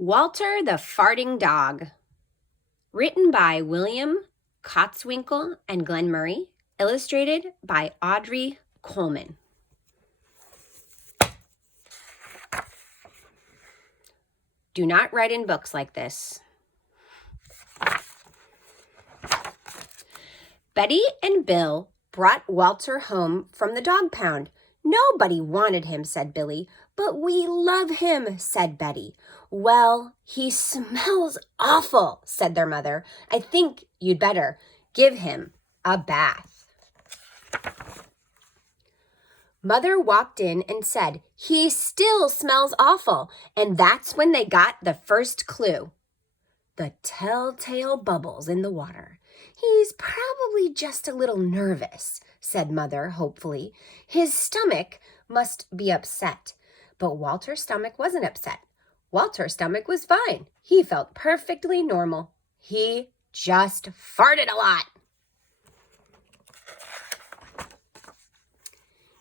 Walter the Farting Dog. Written by William Kotzwinkle and Glenn Murray. Illustrated by Audrey Coleman. Do not write in books like this. Betty and Bill brought Walter home from the dog pound. Nobody wanted him, said Billy. But we love him, said Betty. Well, he smells awful, said their mother. I think you'd better give him a bath. Mother walked in and said, he still smells awful. And that's when they got the first clue. The telltale bubbles in the water. He's probably just a little nervous, said Mother hopefully. His stomach must be upset. But Walter's stomach wasn't upset. Walter's stomach was fine. He felt perfectly normal. He just farted a lot.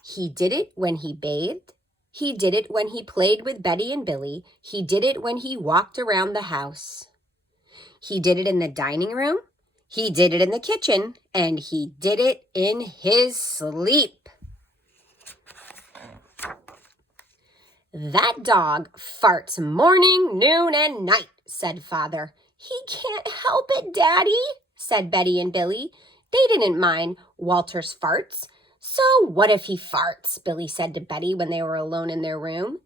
He did it when he bathed. He did it when he played with Betty and Billy. He did it when he walked around the house. He did it in the dining room. He did it in the kitchen. And he did it in his sleep. That dog farts morning, noon, and night, said Father. He can't help it, Daddy, said Betty and Billy. They didn't mind Walter's farts. So what if he farts, Billy said to Betty when they were alone in their room.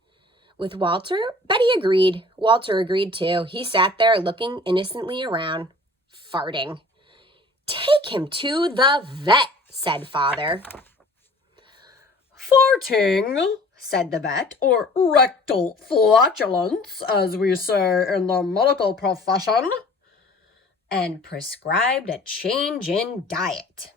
With Walter, Betty agreed. Walter agreed too. He sat there looking innocently around, farting. Take him to the vet, said Father. Farting, said the vet, or rectal flatulence, as we say in the medical profession, and prescribed a change in diet.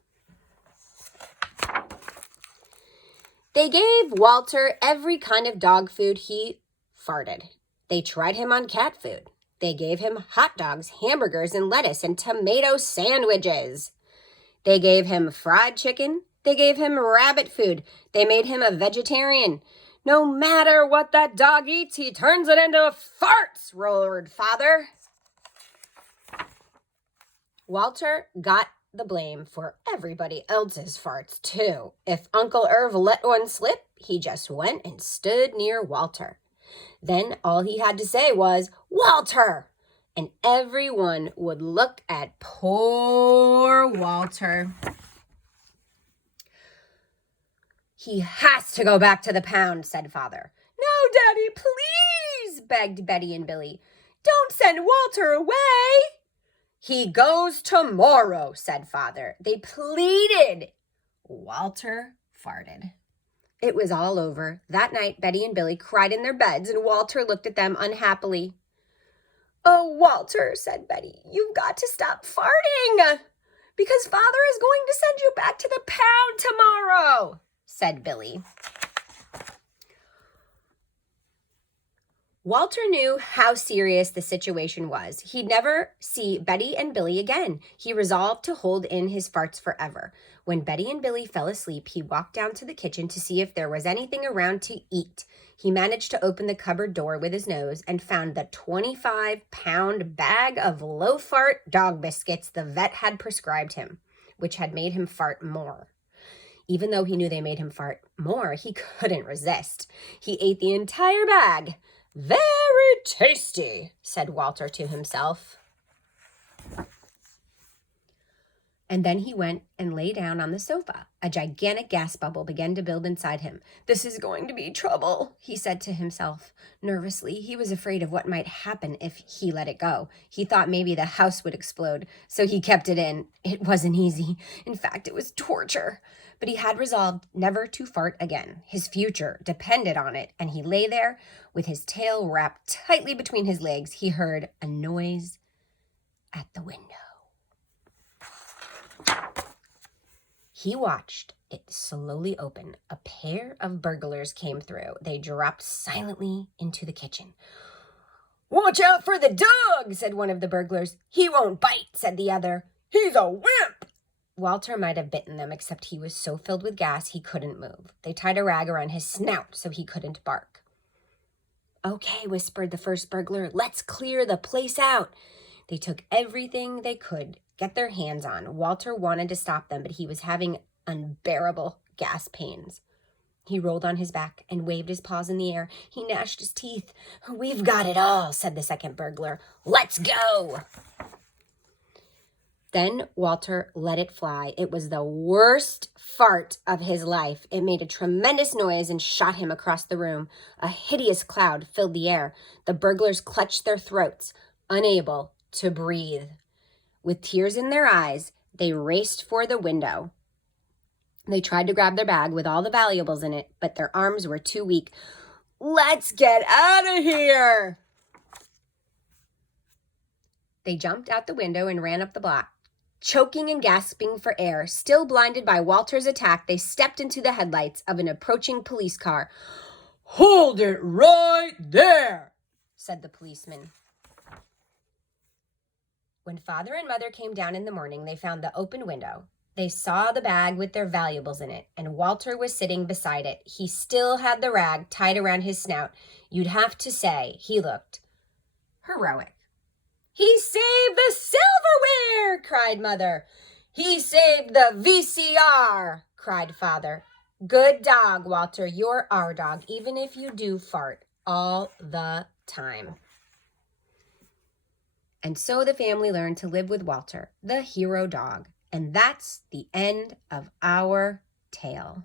They gave Walter every kind of dog food he farted. They tried him on cat food. They gave him hot dogs, hamburgers, and lettuce and tomato sandwiches. They gave him fried chicken. They gave him rabbit food. They made him a vegetarian. No matter what that dog eats, he turns it into farts, roared Father. Walter got the blame for everybody else's farts, too. If Uncle Irv let one slip, he just went and stood near Walter. Then all he had to say was, Walter! And everyone would look at poor Walter. He has to go back to the pound, said Father. No, Daddy, please, begged Betty and Billy. Don't send Walter away. He goes tomorrow, said Father. They pleaded. Walter farted. It was all over. That night, Betty and Billy cried in their beds, and Walter looked at them unhappily. Oh, Walter, said Betty, you've got to stop farting, because Father is going to send you back to the pound tomorrow, said Billy. Walter knew how serious the situation was. He'd never see Betty and Billy again. He resolved to hold in his farts forever. When Betty and Billy fell asleep, he walked down to the kitchen to see if there was anything around to eat. He managed to open the cupboard door with his nose and found the 25-pound bag of low-fart dog biscuits the vet had prescribed him, which had made him fart more. Even though he knew they made him fart more, he couldn't resist. He ate the entire bag. Very tasty, said Walter to himself. And then he went and lay down on the sofa. A gigantic gas bubble began to build inside him. This is going to be trouble, he said to himself. Nervously, he was afraid of what might happen if he let it go. He thought maybe the house would explode, so he kept it in. It wasn't easy. In fact, it was torture. But he had resolved never to fart again. His future depended on it, and he lay there with his tail wrapped tightly between his legs. He heard a noise at the window. He watched it slowly open. A pair of burglars came through. They dropped silently into the kitchen. Watch out for the dog, said one of the burglars. He won't bite, said the other. He's a wimp. Walter might have bitten them, except he was so filled with gas he couldn't move. They tied a rag around his snout so he couldn't bark. Okay, whispered the first burglar. Let's clear the place out. They took everything they could get their hands on. Walter wanted to stop them, but he was having unbearable gas pains. He rolled on his back and waved his paws in the air. He gnashed his teeth. We've got it all, said the second burglar. Let's go. Then Walter let it fly. It was the worst fart of his life. It made a tremendous noise and shot him across the room. A hideous cloud filled the air. The burglars clutched their throats, unable to breathe. With tears in their eyes, they raced for the window. They tried to grab their bag with all the valuables in it, but their arms were too weak. Let's get out of here! They jumped out the window and ran up the block. Choking and gasping for air, still blinded by Walter's attack, they stepped into the headlights of an approaching police car. Hold it right there, said the policeman. When Father and Mother came down in the morning, they found the open window. They saw the bag with their valuables in it, and Walter was sitting beside it. He still had the rag tied around his snout. You'd have to say he looked heroic. He saved the silverware, cried Mother. He saved the VCR, cried Father. Good dog, Walter. You're our dog, even if you do fart all the time. And so the family learned to live with Walter, the hero dog. And that's the end of our tale.